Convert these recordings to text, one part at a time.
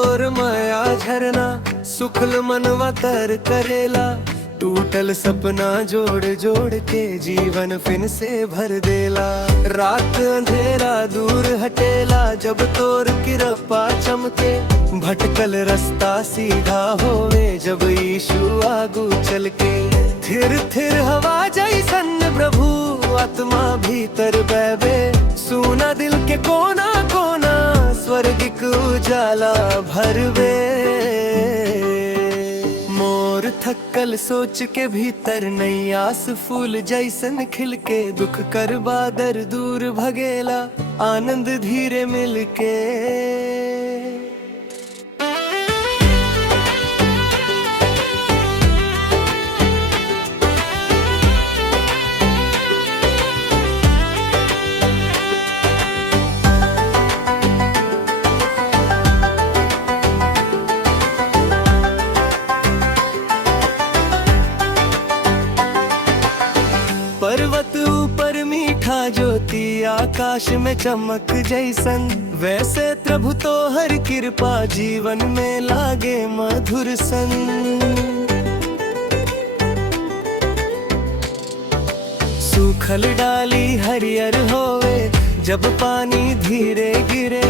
तोर माया झरना सुखल मनवा तर करेला। टूटल सपना जोड़ जोड़ के जीवन फिर से भर देला। रात अंधेरा दूर हटेला जब तोर कृपा चमके। भटकल रास्ता सीधा होवे जब यीशु आगू चल के। थिर थिर हवा जैसन प्रभु आत्मा भीतर बहवे। सुना दिल के कोना कोना स्वर्गिक उजाला भरवे। मोर थकल सोच के भीतर नई आस फूल जैसन खिल के। दुख कर बादर दूर भगेला आनंद धीरे मिलके। पर्वत ऊपर मीठा ज्योति आकाश में चमक जैसन। वैसे प्रभु तो हर कृपा जीवन में लागे मधुर सन। सूखल डाली हरियर होवे जब पानी धीरे गिरे।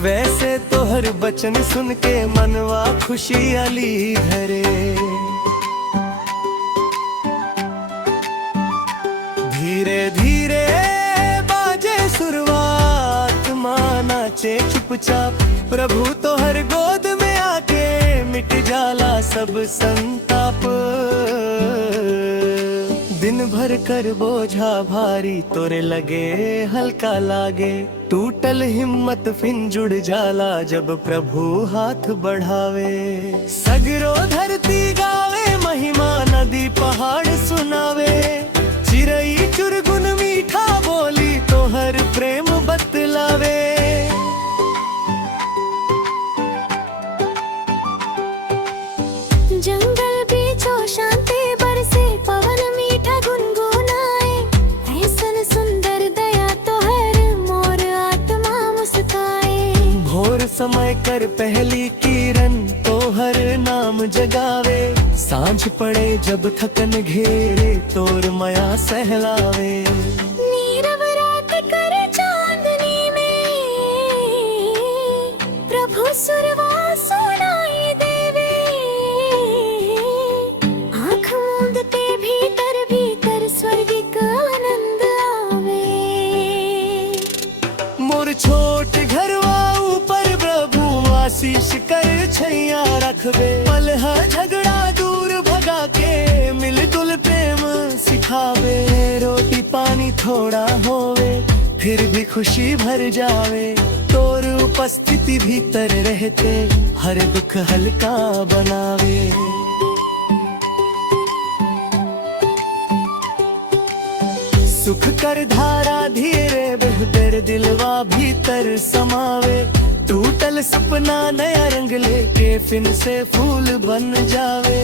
वैसे तो हर बचन सुन के मनवा खुशहाली धरे। धीरे धीरे बाजे शुरुआत माँ नाचे चुपचाप। प्रभु तो हर गोद में आके मिट जाला सब संताप। दिन भर कर बोझा भारी तोरे लगे हल्का लागे। टूटल हिम्मत फिन जुड़ जाला जब प्रभु हाथ बढ़ावे। सगरो धरती गावे महिमा नदी पहाड़ सुनावे। चिरई चुरगुन मीठा बोली तो हर प्रेम बतलावे। जंगल बीचो शांति बरसे पवन मीठा गुनगुनाए। ऐसन सुंदर दया तो हर मोर आत्मा मुस्काए। भोर समय कर पहली किरण तो हर नाम जगावे। सांझ पड़े जब थकन घेरे तोर माया सहलावे। नीरव रात कर चांदनी में प्रभु सुरवा सुनाई देवे। आँख मूंदते भीतर भीतर स्वर्गिक आनंद आवे। मोर छोट घरवा ऊपर प्रभु आशीष कर छैया रखबे। पलहा झगड़ा दूर भगा के मिलजुल प्रेम सिखावे। रोटी पानी थोड़ा होवे फिर भी खुशी भर जावे। तोर उपस्थिति भीतर रहते हर दुख हल्का बनावे। सुख कर धारा धीरे बहकर दिलवा भीतर समावे। टूटल सपना नया रंग लेके फिर से फूल बन जावे।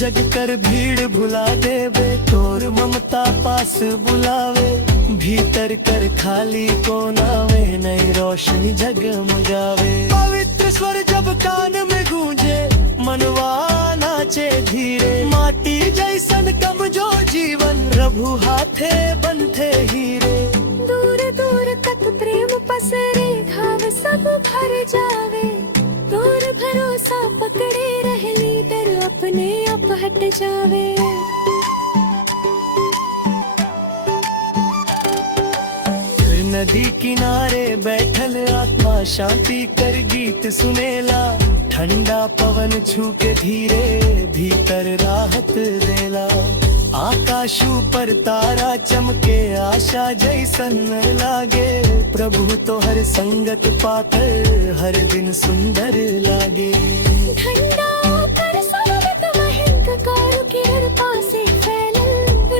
जग कर भीड़ भुला देवे तोर ममता पास बुलावे। भीतर कर खाली कोना में नई रोशनी जगमगावे। पवित्र स्वर जब कान में गूंजे मनवा नाचे धीरे। माटी जैसन कमजोर जीवन प्रभु हाथे बनते हीरे। दूर दूर तक प्रेम पसरे घाव सब भर जावे। दूर भरोसा पकड़े रहली डर अपने आप हट जावे। नदी किनारे बैठल आत्मा शांति कर गीत सुनेला। ठंडा पवन छू के धीरे भीतर राहत देला। आकाश ऊपर तारा चमके आशा जैसन लागे। प्रभु तो हर संगत पाकर हर दिन सुंदर लागे। ठंडा कर स्वागत महंत कार के हर पासे फैलल।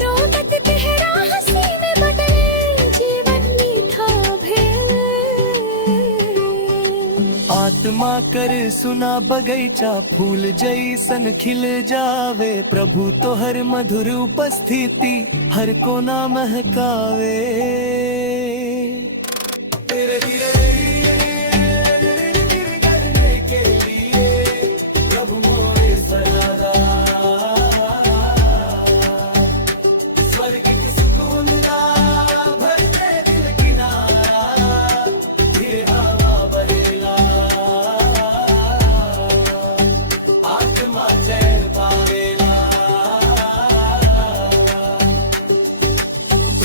रोदत तेरा हंसी में बदले जीवन मीठा भेल। आत्मा कर सुना बगीचा फूल जैसन खिल जावे। प्रभु तो हर मधुर उपस्थिति हर कोना महकावे। तेरे धीरे करने के लिए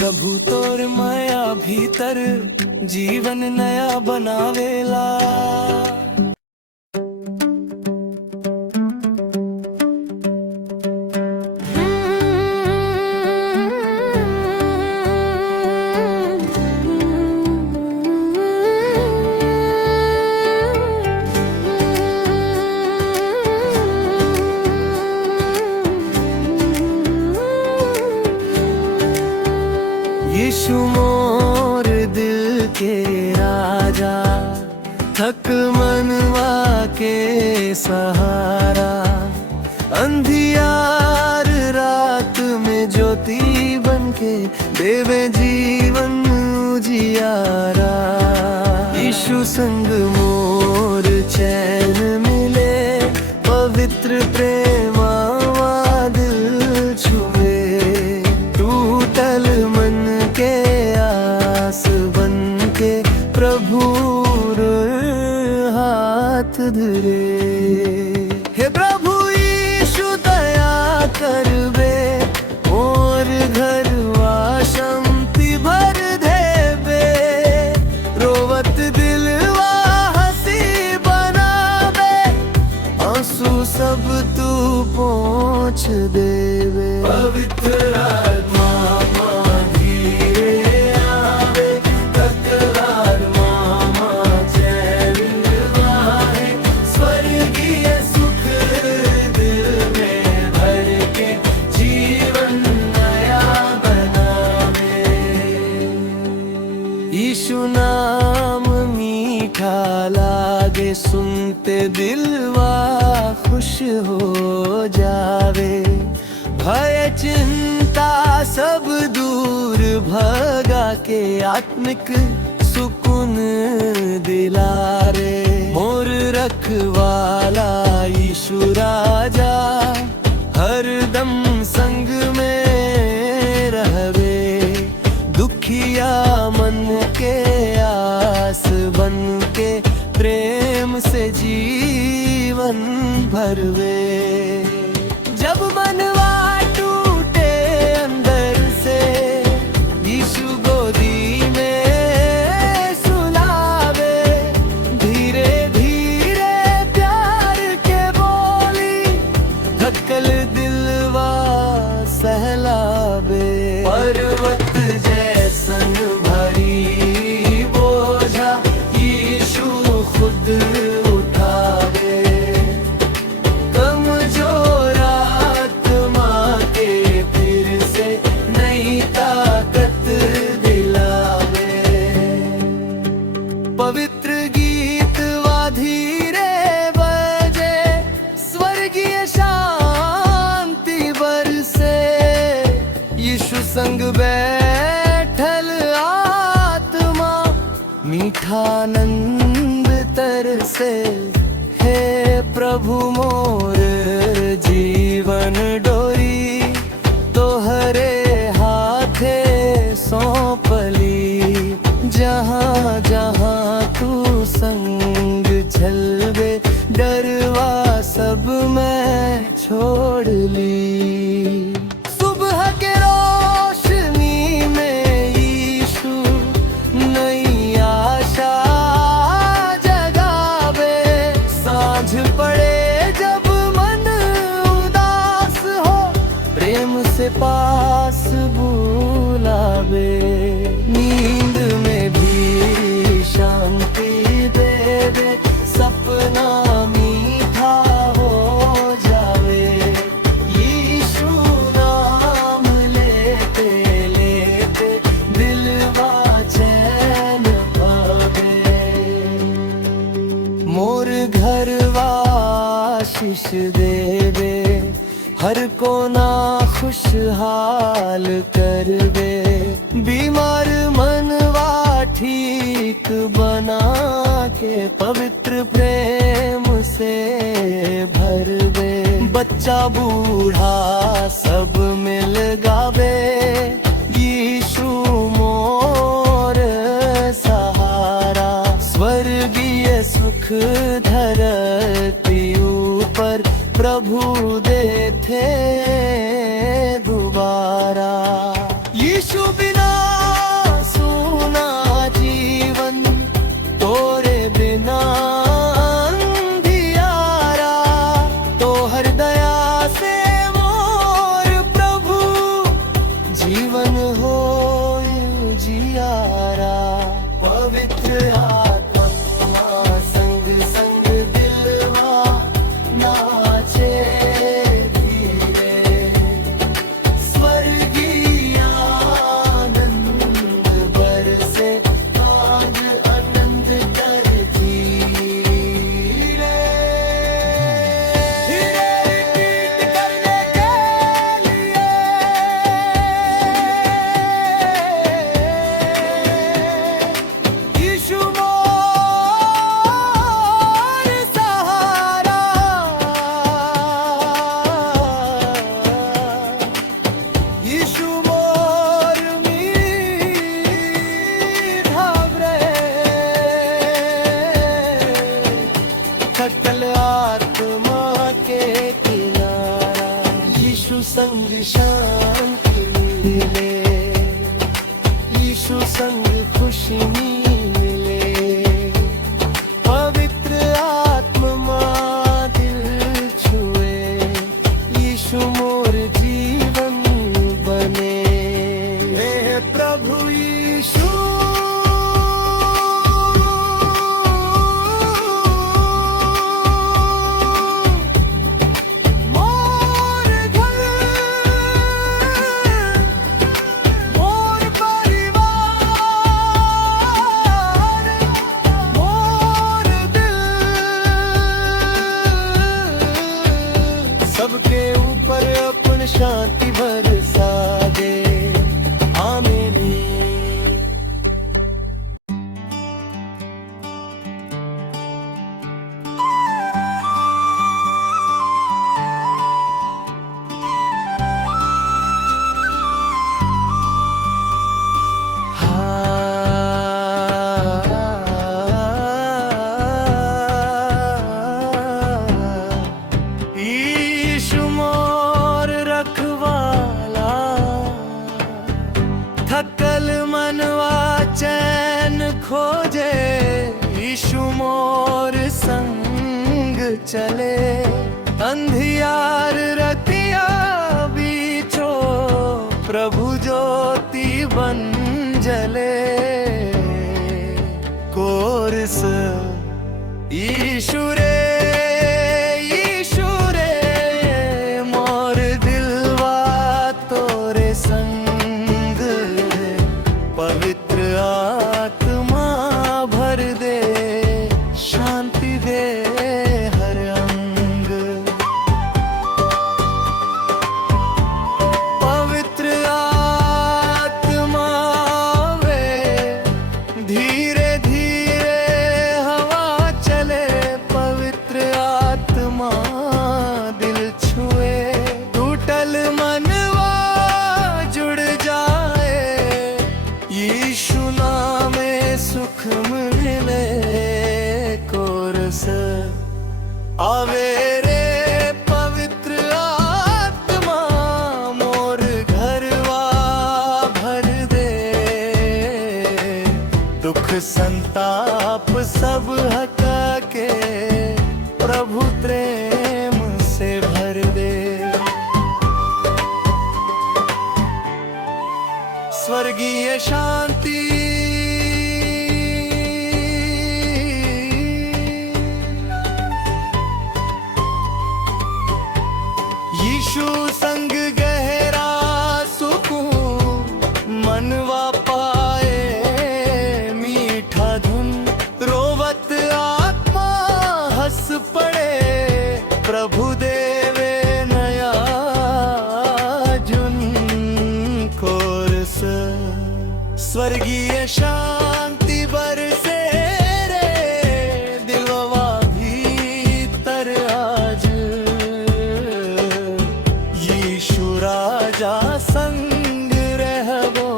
प्रभु तोर माया भीतर जीवन नया बनावेला। यीशु मोर दिल के राजा, थक मनवा के सहारा, अंधियार रात में ज्योति बनके देवे जीवन उजियारा। यीशु संग मोर चैन मिले, पवित्र प्रेमा दिल छुए, टूटल मन के आस बन के प्रभु हाथ धरे। हे प्रभु यीशु दया करबे, और घरवा शांति भर देबे, रोवत दिलवा हंसी बनाबे, आंसू सब तू पोंछ देवे। पवित्र आत्मा यीशु नाम मीठा लागे, सुनते दिलवा खुश हो जावे, भय चिंता सब दूर भगा के आत्मिक सुकून दिलारे। मोर रखवाला यीशु राजा, हरदम संग में रहवे, दुखिया मन के आस बन के प्रेम से जीवन भरवे। जब मनवा टूटे अंदर से, यीशु गोदी में सुलावे, धीरे धीरे प्यार के बोली धड़कल दिलवा सहलावे। पर्वत जैसन भरी बोझा यीशु खुद उठावे, कमजोर आत्मा के फिर से नई ताकत दिलावे। पवित्र गीत वा धीरे बजे, स्वर्गीय शांति बरसे, यीशु संग बैठल आत्मा मीठानंद तरसे। हे प्रभु मोर जीवन डोरी, तोहरे हाथे सौंपली, जहाँ जहाँ तू संग चलबे, डरवा सब मैं छोड़ ली। सुबह के रोशनी में यीशु नई आशा जगावे, सांझ पड़े जब मन उदास हो, प्रेम से पास बुलावे। नींद में भी शांति दे दे, सपना मीठा हो जावे, यीशु नाम लेते लेते दिलवा चैन पावे। मोर घरवा आशीष देवे, हर कोना खुशहाल करवे, बीमार मनवा ठीक बना के पवित्र प्रेम से भरवे। बच्चा बूढ़ा सब मिल गावे, यीशु मोर सहारा, स्वर्गीय सुख धरती ऊपर प्रभु देते दोबारा। यीशु बिना यीशु मोर मीठा ब्रेड, थकल आत्मा के किनारा, यीशु संग शांति मिले, यीशु संग खुशी मिले, पवित्र आत्मा दिल छुए, यीशु मोर जीवन बने। हे प्रभु यीशु मोर घर, मोर परिवार, मोर दिल, सबके ऊपर अपन शांति बरसा दे, आमीन। यीशु मोर रखवाला, थकल मनवा चैन खोजे, यीशु मोर संग चले, अंधियार रतिया बीचो प्रभु ज्योति बन जले, कोरस यीशु रे, यीशु रे, मोर दिलवा तोरे संग, पवित्र आत्मा भर दे, शांति दे हर अंग, पवित्र आत्मा वे, धीरे धीरे हवा चले, पवित्र आत्मा दिल छुए, टूटल मनवा जुड़ जाए, यीशु नामे सुख मिले, कोरस आवे रे पवित्र आत्मा, मोर घरवा भर दे, दुख संताप सब हटा के प्रभु प्रेम से भर दे, स्वर्गीय शांति यीशु संग गहरा सुकून, मनवा पाए मीठा धुन, रोवत आत्मा हंस पड़े, प्रभु देवे नया जुन, कोरस स्वर्गीय शांति बरसे रे, दिलवा भीतर आज, यीशु राजा संग रहबो,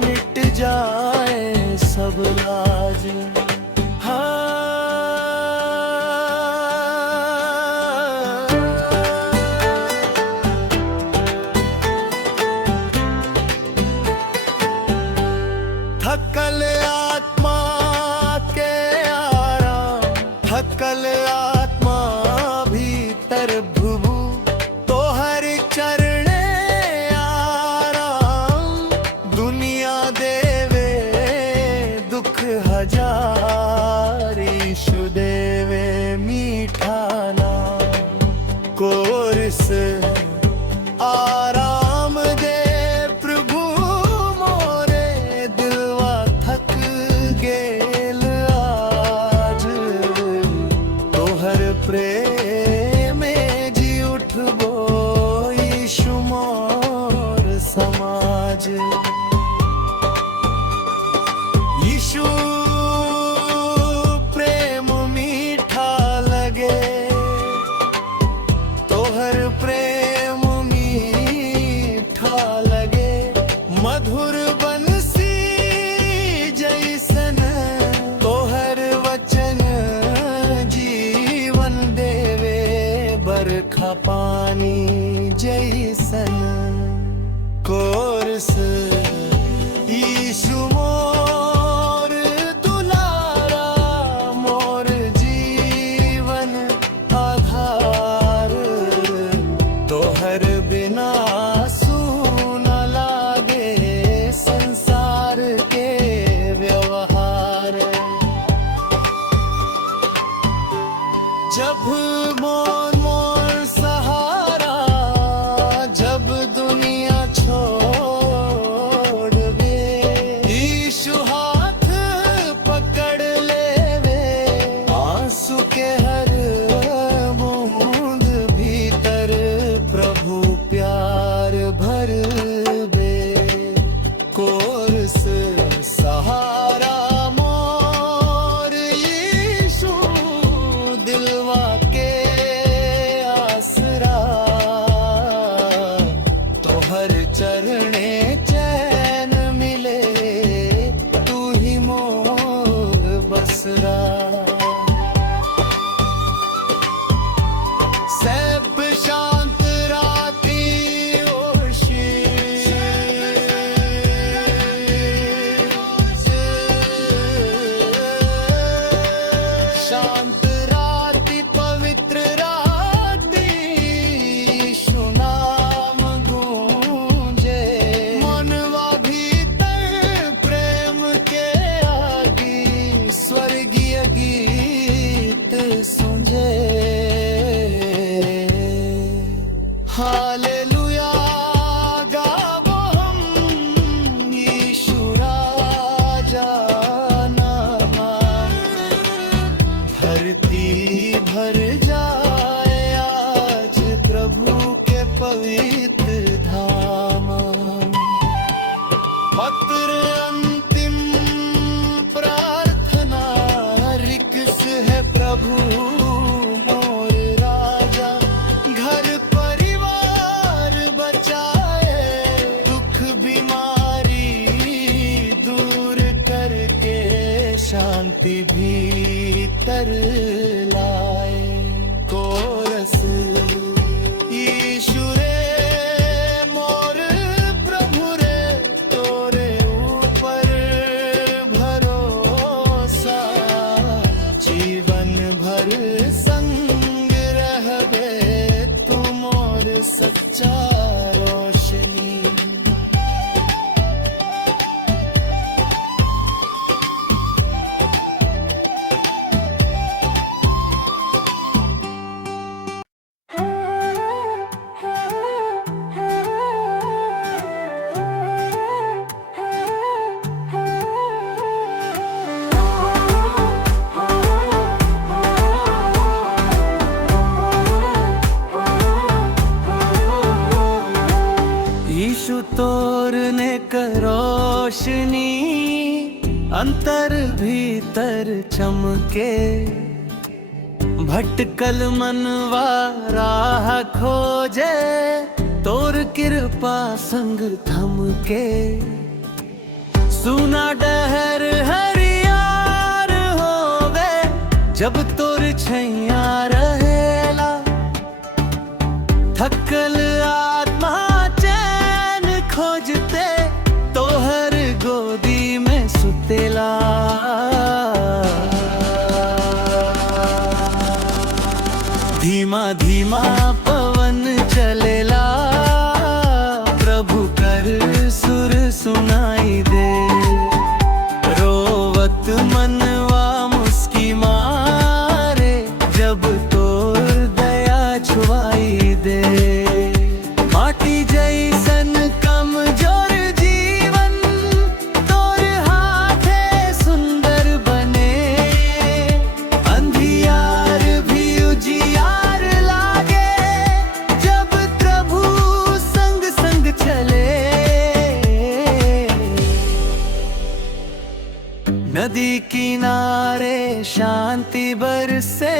मिट जाए सब लाज, थकल आत्मा के आराम, थकल आत्मा भीतर भुभु, तो हर चरणे आराम, दुनिया देवे दुख हजार, यीशु देवे मीठा नाम, कोरस आराम दे प्रभु मोरे, दिलवा थक गेल आज, तोहर प्रेम में जी उठबो, यीशु मोर समाज, यीशु प्रेम मीठा लगे, तोहर प्रेम मीठा लगे। कोरस यीशु मोर दुलारा, मोर जीवन आधार, तोहर बिना सूना लागे संसार के व्यवहार। जब मोर मोर सहारा, जब दुनिया छोड़ दे, यीशु हाथ पकड़ लेवे, आंसू के हर बूंद भीतर प्रभु प्यार भर दे। कोरस सहारा मोर यीशु, दिलवा के आसरा, तोहर चरणे चैन मिले, तू ही मोर बसरा। सैब शांत राती शांत राती पवित्र राती, यीशु नाम गूंजे, मनवा भीतर प्रेम के आगी, स्वर्गीय गीत सुझे। हालेलुया गावो हम, यीशु राजा नामा, धरती भर जाए आज प्रभु के पवित्र धाम। पत्र अंतिम प्रार्थना रिक्स है प्रभु मोर राजा, घर परिवार बचाए, दुख बीमारी दूर करके शांति भीतर लाए। कोरस यीशु रे मोर प्रभु रे, तोरे ऊपर भरोसा, जीवन भर संग रहबे, तू मोर सच्चा रोशनी। यीशु तोरने का रोशनी, अंतर भीतर चमके, भटकल मनवा राह खोजे, तोर कृपा संग थमके। सुना डहर हरियार होवे, जब तोर छैया रहेला, थकल आत्मा चैन खोजते, तोहर गोदी में सुतेला। धीमा धीमा पवन चलेला, प्रभु कर सुर सुनाई दे, रोवत मनवा मुस्की मारे, जब तोर दया छुआई दे। माटी जैसन कमजोर जीवन, तोर हाथे सुंदर बने, अंधियार भी उजियार लागे, जब प्रभु संग संग चले। नदी किनारे शांति बरसे,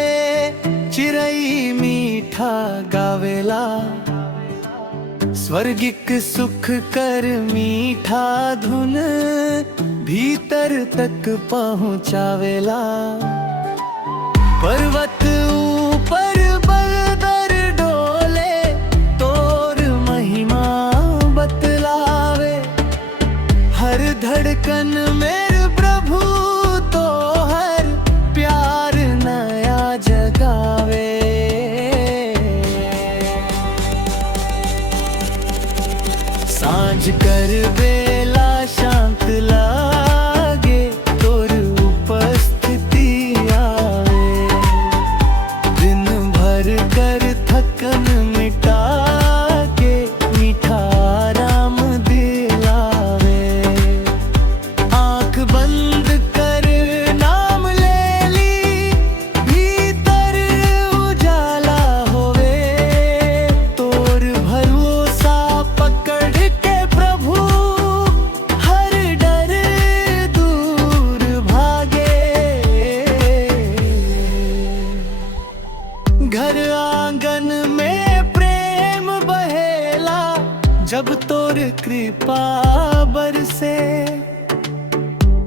चिरई मीठा गावेला, स्वर्गिक सुख कर मीठा धुन, भीतर तक पहुँचावेला। पर्वत ऊपर बलदर डोले, तोर महिमा बतलावे, धड़कन मेरे प्रभु तो हर प्यार नया जगावे। सांझ कर बेला शांत लागे तोर उपस्थिति आवे। दिन भर कर थकन मिटा के मीठा आराम दिलावे। आंख बंद कर नाम ले ली भीतर उजाला होवे। तोर भरोसा पकड़ के प्रभु हर डर दूर भागे। घर आंगन में प्रेम बहेला जब तोर कृपा बरसे।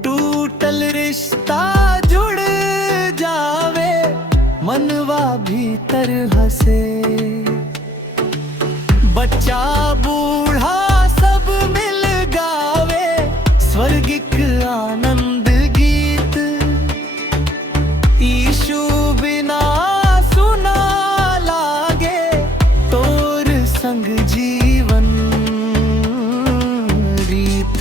टूटल रिश्ता जुड़ जावे मनवा भीतर हंसे। बच्चा बूढ़ा सब मिल गावे स्वर्गिक आनंद गीत। यीशु बिना सुना लागे तोर संग जीवन रीत।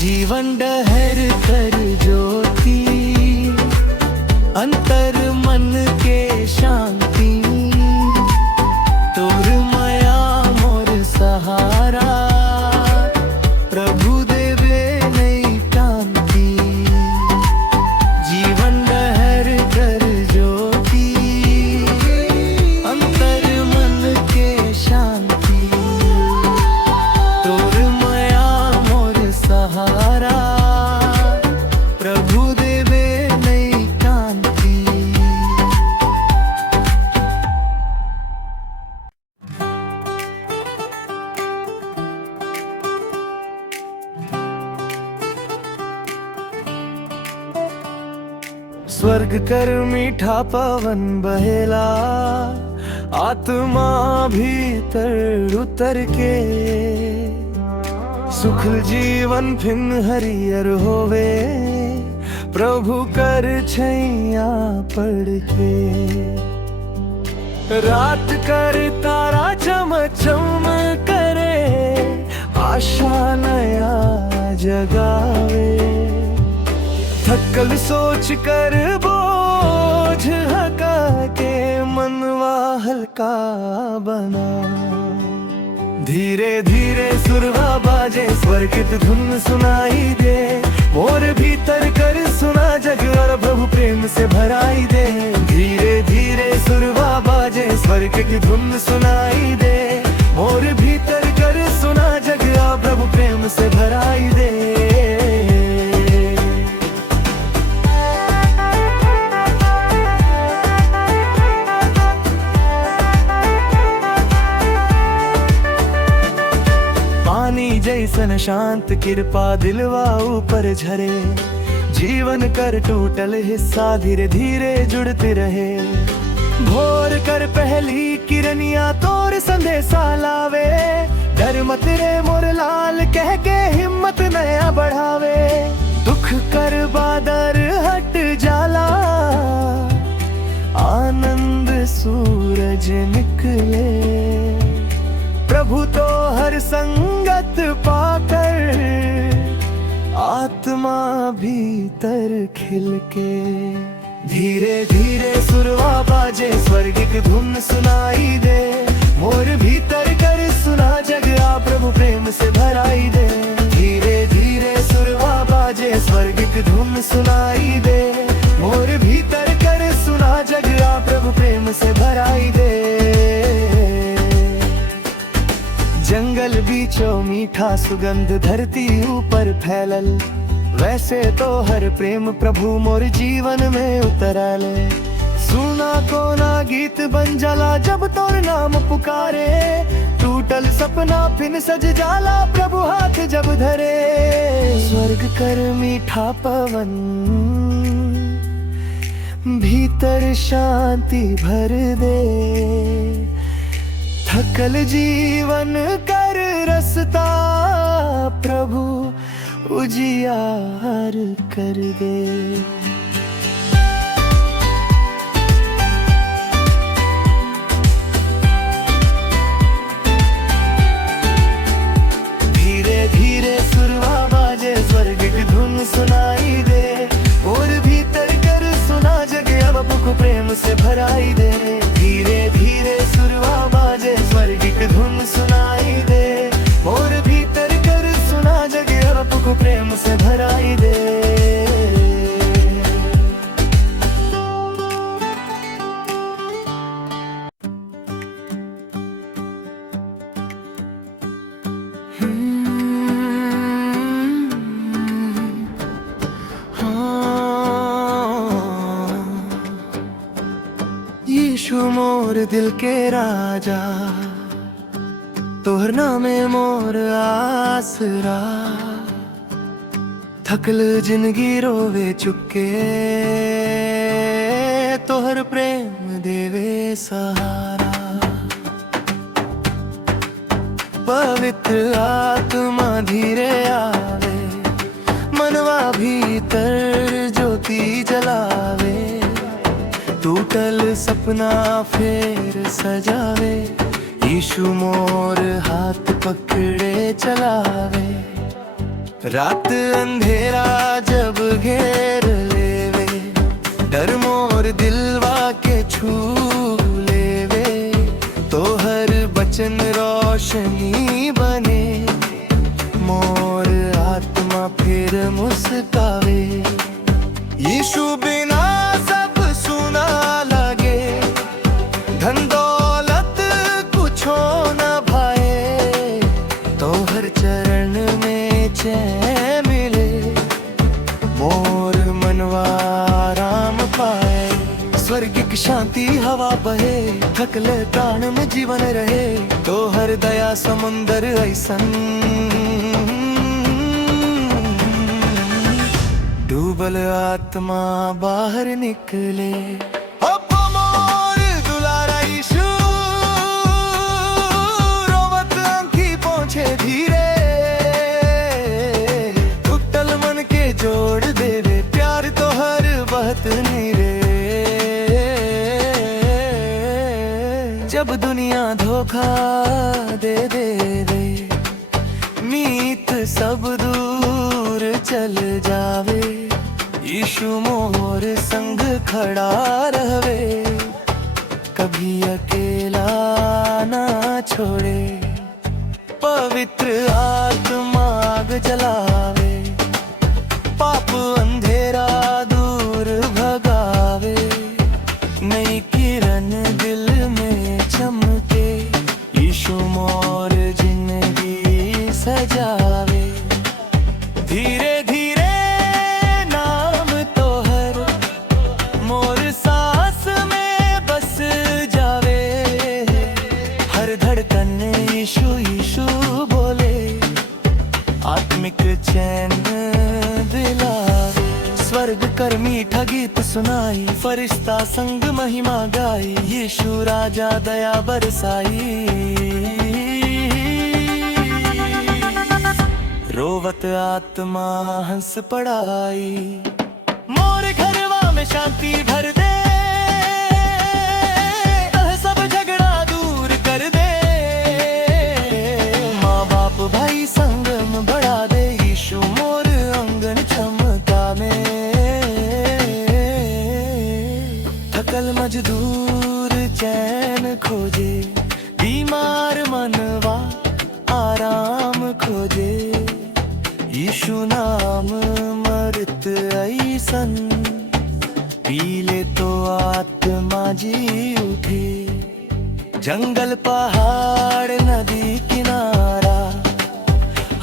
जीवन डहर कर ज्योति अंतर मन के शांति। तोर माया मोर सहारा प्रभु देवे नई क्रांति। जीवन लहर कर ज्योति अंतर मन के शांति। तोर माया मोर सहारा प्रभु देवे नई क्रांति। स्वर्ग कर मीठा पवन बहेला आत्मा भीतर उतर के। सुख जीवन फिन हरियर होवे प्रभु कर छैया पड़ के। रात कर तारा चमचम करे आशा नया जगावे। थकल सोच कर बोझ हका के मनवा हल्का बना। धीरे धीरे सुरवा बाजे स्वर्गिक धुन सुनाई दे। मोर भीतर कर सुना जग और प्रभु प्रेम से भराई दे। धीरे धीरे सुरवा बाजे स्वर्गिक धुन सुनाई दे। मोर भीतर कर सुना जग और प्रभु प्रेम से भराई दे। जैसन शांत कृपा दिलवा ऊपर झरे। जीवन कर टूटल हिस्सा धीरे धीरे जुड़ते रहे। भोर कर पहली किरनिया तोर संदेशा लावे। डर मत रे मोर लाल कह के हिम्मत नया बढ़ावे। दुख कर बादर हट जाला आनंद सूरज निकले। प्रभु तो हर संगत पाकर आत्मा भीतर खिल के। धीरे धीरे सुरवा बाजे स्वर्गिक धुन सुनाई दे। मोर भीतर कर सुना जग आ प्रभु प्रेम से भराई दे। धीरे धीरे सुरवा बाजे स्वर्गिक धुन सुनाई दे। मोर भीतर कर सुना जग आ प्रभु प्रेम से भराई दे। जंगल बीचों मीठा सुगंध धरती ऊपर फैलल। वैसे तो हर प्रेम प्रभु मोर जीवन में उतरले। सुना कोना गीत बन जाला जब तोर नाम पुकारे। टूटल सपना फिन सज जाला प्रभु हाथ जब धरे। स्वर्ग कर मीठा पवन भीतर शांति भर दे। थकल जीवन कर रसता उजियार कर दे। धीरे धीरे सुरवा बाजे स्वर्ग की धुन सुनाई दे, और भीतर कर सुना जग अब को प्रेम से भराई दे। धीरे धीरे सुरवा बाजे स्वर्ग की धुन सुनाई दे, और भीतर कर सुना जग अब को प्रेम से भराई दे। यीशु मोर दिल के राजा, तोहर नामे मोर आसरा। थकल जिंदगी रोवे चुके, तोहर प्रेम देवे सहारा। पवित्र आत्मा धीरे आवे, मनवा भीतर ज्योति जलावे। टूटल सपना फेर सजावे, यीशु मोर हाथ पकड़े चलावे। रात अंधेरा जब घेर लेवे, डर मोर दिलवा के छू लेवे। तो हर बचन रोशनी बने, मोर आत्मा फिर मुस्कावे। यीशु बिना सब सुना लगे, धन दौलत कुछो न भाए। तो हर चरण में चैन मिले, मोर मनवा आराम पाए। स्वर्गिक शांति हवा बहे, थकले प्राण में जीवन रहे। तो हर दया समुंदर ऐसन, डूबल आत्मा बाहर निकले। अब मोर दुलारा यीशु, रोवत आंखी पहुंचे धीरे। टूटल मन के जोड़ देवे, प्यार तो हर बहत नीरे। जब दुनिया धोखा दे दे रे, मीत सब दूर चल जावे। यीशु मोर संग खड़ा रहे, कभी अकेला ना छोड़े। पवित्र आत्मा आग जलावे, पाप अंधेरा दूर भगावे। नई किरण दिल में चमके, यीशु मोर जिंदगी सजावे। धीरे धीरे नाम तोहर मोर सांस में बस जावे। हर धड़कन यीशु यीशु बोले, आत्मिक चैन दिलावे। स्वर्ग कर मीठा गीत सुनाई, फरिश्ता संग महिमा गाई। यीशु राजा दया बरसाई, रोवत आत्मा हंस पड़ाई। मोर घरवा में शांति भर दे, सब झगड़ा दूर कर दे। माँ बाप भाई संगम बढ़ा दे, यीशु मोर अंगन चमका में। थकल मजदूर चैन खोजे, बीमार मनवा आराम खोजे। यीशु नाम मरत ऐसन, पीले तो आत्मा जी उठे। जंगल पहाड़ नदी किनारा,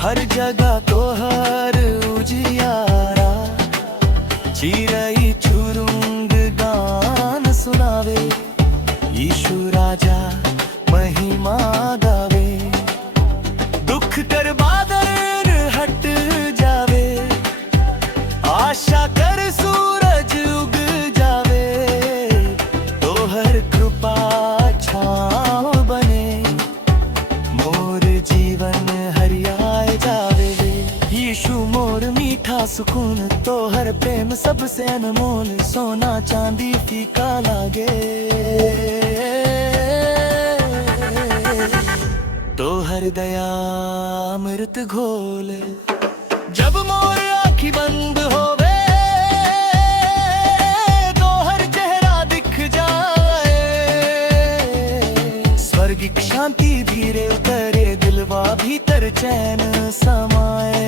हर जगह तो हर उजियारा। चिरई चुरुंग गान सुनावे, यीशु राजा महिमा गावे। दुख कर बादल हट जावे, आशा कर सूरज उग जावे। तो हर कृपा छाँव बने, मोर जीवन हरियाए जावे। सुकून तो हर प्रेम सबसे अनमोल, सोना चांदी फीका लागे। तो हर दया अमृत घोले, जब मोर आँखी बंद होवे तो हर चेहरा दिख जाए। स्वर्गिक शांति धीरे उतरे, दिलवा भीतर चैन समाए।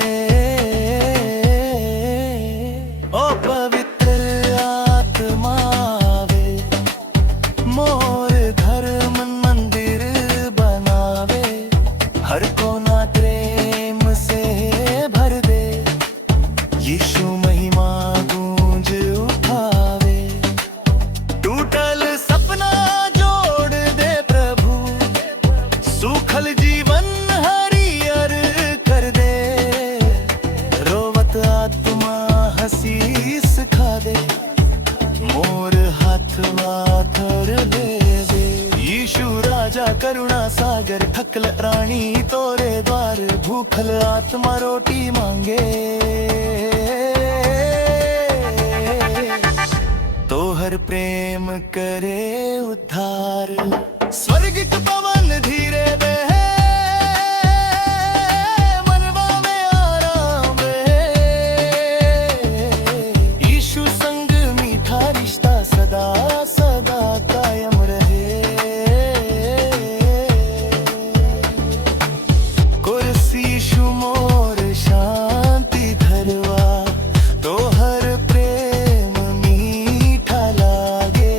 ओ पवित्र आत्मा वे, मोर धर्म मंदिर बनावे। हर कोना प्रेम से भर दे, यीशु महिमा गूंज उठावे। टूटल सपना जोड़ दे प्रभु, सूखल जीवन हरियर कर दे। रोवत आत्मा हंसी सिखा दे, मोर हाथवा कर ले दे। यीशु राजा करुणा सागर, थकल प्राणी तोरे द्वार। भूखल आत्मा रोटी मांगे, तो हर प्रेम करे उद्धार। स्वर्गिक पवन धीरे बहे, मनवा में आराम रहे। यीशु संग मीठा रिश्ता सदा सदा कायम रहे। कुर्सी यीशु मोर शांति धरवा, तो हर प्रेम मीठा लागे।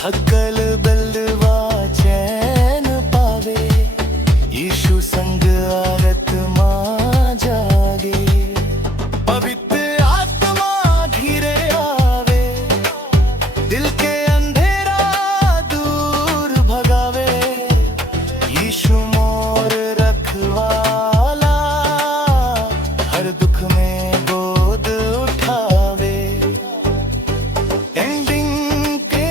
थकल बलवा चैन पावे, यीशु संग आत्मा जागे। पवित्र आत्मा धीरे आवे, दिल के अंधेरा दूर भगावे। यीशु मोर रखवाला, हर दुख में गोद उठावे। एंडिंग के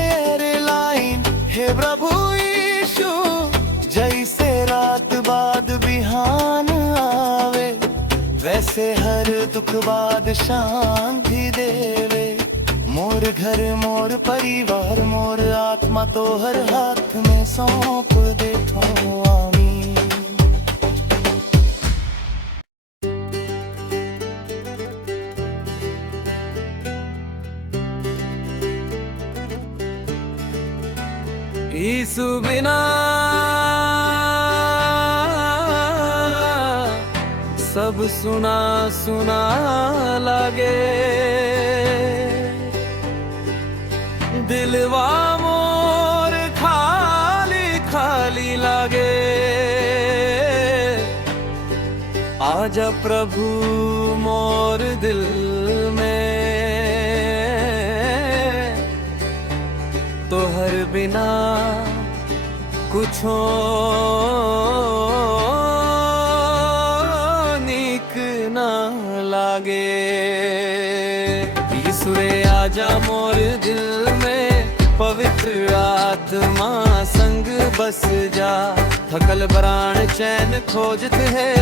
लाइन हे प्रभु यीशु, जैसे रात बाद बिहान आवे। वैसे हर दुख बाद शांति देवे। मोर घर मोर परिवार, मोर आत्मा तो हर हाथ में सौंप देता हूँ। आमीन। यीशु बिना सब सुना सुना लागे। दिलवा मोर खाली खाली लागे। आजा प्रभु मोर दिल में, तो हर बिना कुछो नीक ना लागे। यीशुए आजा मोर दिल में, पवित्र आत्मा संग बस जा। थकल प्राण चैन खोजते है,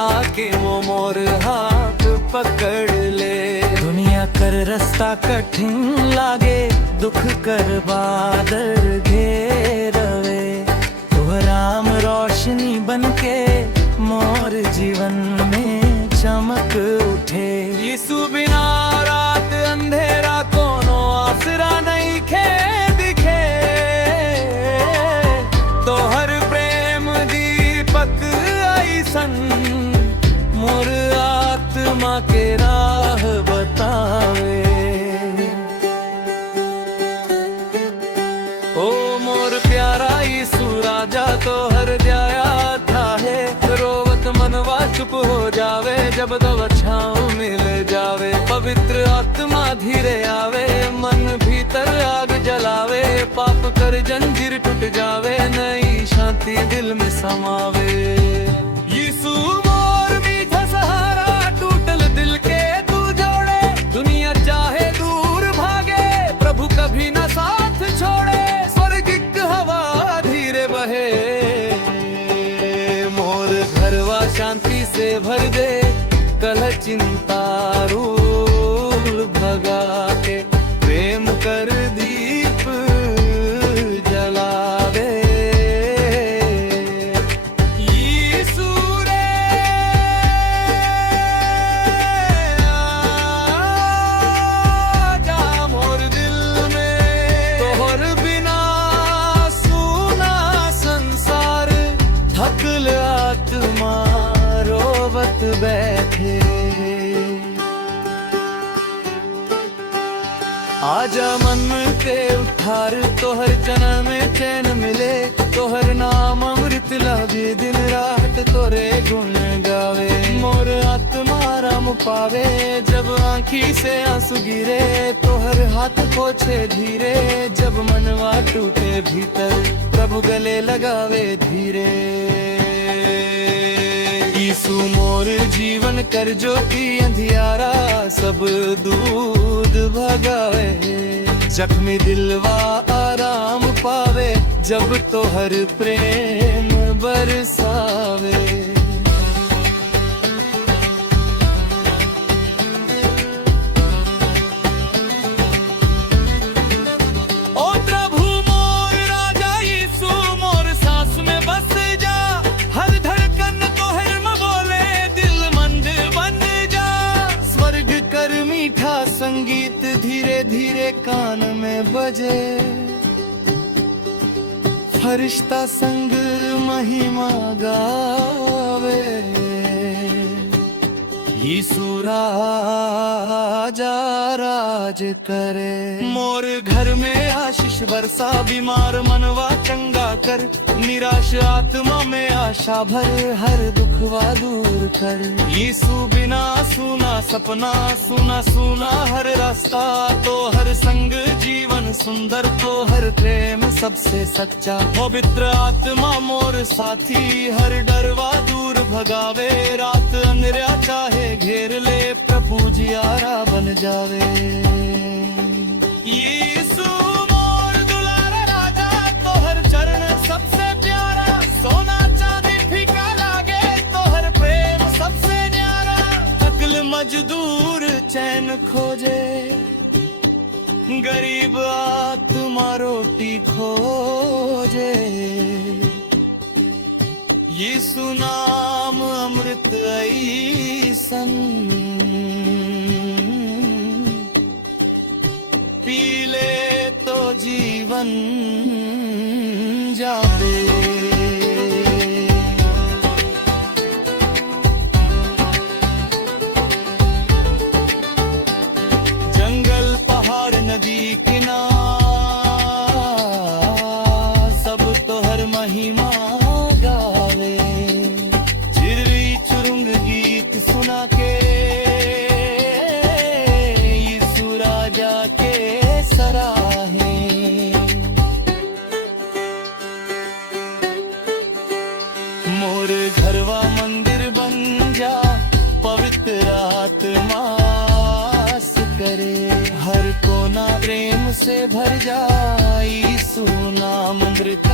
आके मोर हाथ पकड़ ले। दुनिया कर रास्ता कठिन लागे, दुख कर बादल घेरवे। तुहराम रोशनी बनके मोर जीवन में चमक उठे। यीशु बिना रात अंधेरा, कोनो आसरा नहीं खे दिखे। तो हर प्रेम दीपक ऐसन, मोर आत्मा के राह बतावे। ओ मोर प्यारा यीशु राजा, तो हर दया था है। रोवत मनवा चुप हो जावे, जब दवा छाँव मिल जावे। पवित्र आत्मा धीरे आवे, मन भीतर आग जलावे। पाप कर जंजीर टूट जावे, नई शांति दिल में समावे। यीशु मोर मीठा सहारा, टूटल दिल के तू जोड़े। दुनिया चाहे दूर भागे, प्रभु कभी न साथ छोड़े। स्वर्गिक हवा धीरे बहे, मोर घरवा शांति से भर दे। कल चिंता रू आजा मन के उठार तोहर जन्म में चैन मिले, तोहर नाम अमृत लागे, दिन रात तोरे गुण गावे। मोर आत्मा राम पावे, जब आँखी से आंसू गिरे, तोहर हाथ पोछे धीरे, जब मनवा टूटे भीतर, प्रभु गले लगावे धीरे। यीशु मोर जीवन कर ज्योति अंधियारा, सब दूध भगावे, जख्मी दिलवा आराम पावे, जब तोहर प्रेम बरसावे। ओ प्रभु मोर राजा यीशु मोर सांस में बस जा, हर धड़कन तोहर में बोले दिल मंद बन जा। स्वर्ग कर मीठा संगीत धीरे धीरे कान में बजे, फरिश्ता संग महिमा गावे। यीशु राजा राज करे, मोर घर में आशीष बरसा, बीमार मनवा चंगा कर, निराश आत्मा में आशा भर, हर दुखवा दूर कर। यीशु बिना सुना सपना, सुना सुना हर रास्ता, तो हर संग जीवन सुंदर, तो हर प्रेम सबसे सच्चा। पवित्र आत्मा मोर साथी, हर डरवा दूर भगावे, रात अंधेरा चाहे घेर ले, प्रभु जियारा बन जावे। यीशु मोर दुलारा राजा, तोहर चरण सबसे प्यारा, सोना चांदी फीका लागे, तोहर प्रेम सबसे न्यारा। अक्ल मजदूर चैन खोजे, गरीब आत्मा रोटी खोजे। यीशु नाम अमृत ऐसन, पी ले तो जीवन जावे। जंगल पहाड़ नदी किनार, सब तोहर महिमा गावे। चिरई चुरुंग गीत सुना के, यीशु राजा के सराहे। मोर घरवा मंदिर बन जा, पवित्र आत्मा वास करे, हर कोना प्रेम से भर जा। यीशु नाम अमृत